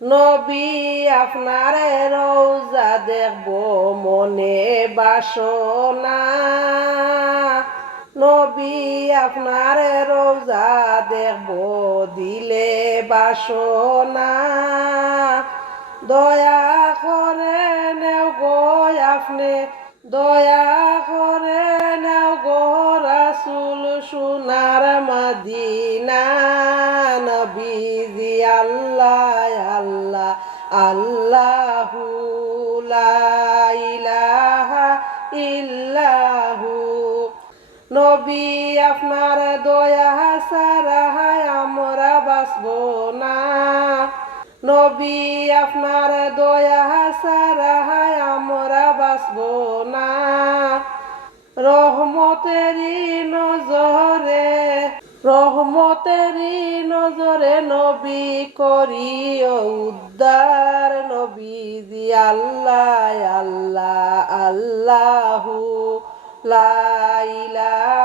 নবী আপনার রওজা দেখব মনে বাসনা, নবী আপনার রওজা দেখব দিলে বাসনা, দয়া করে নেও গো আপনি, দয়া করে নেও গো রাসূল সোনার মদিনা। নবীজি আল্লাহ আল্লাহ আল্লাহু লা ইলাহা ইল্লাহু। নবী আপনার দয়া ছাড়া আমরা বাঁচব না, নবী আপনার দয়া ছাড়া আমরা বাঁচব না। রহমতেরই নজরে, রহমতেরই নজরে নবী করিও উদ্ধার। নবীজি আল্লাহ আল্লাহ আল্লাহু লা ইলাহা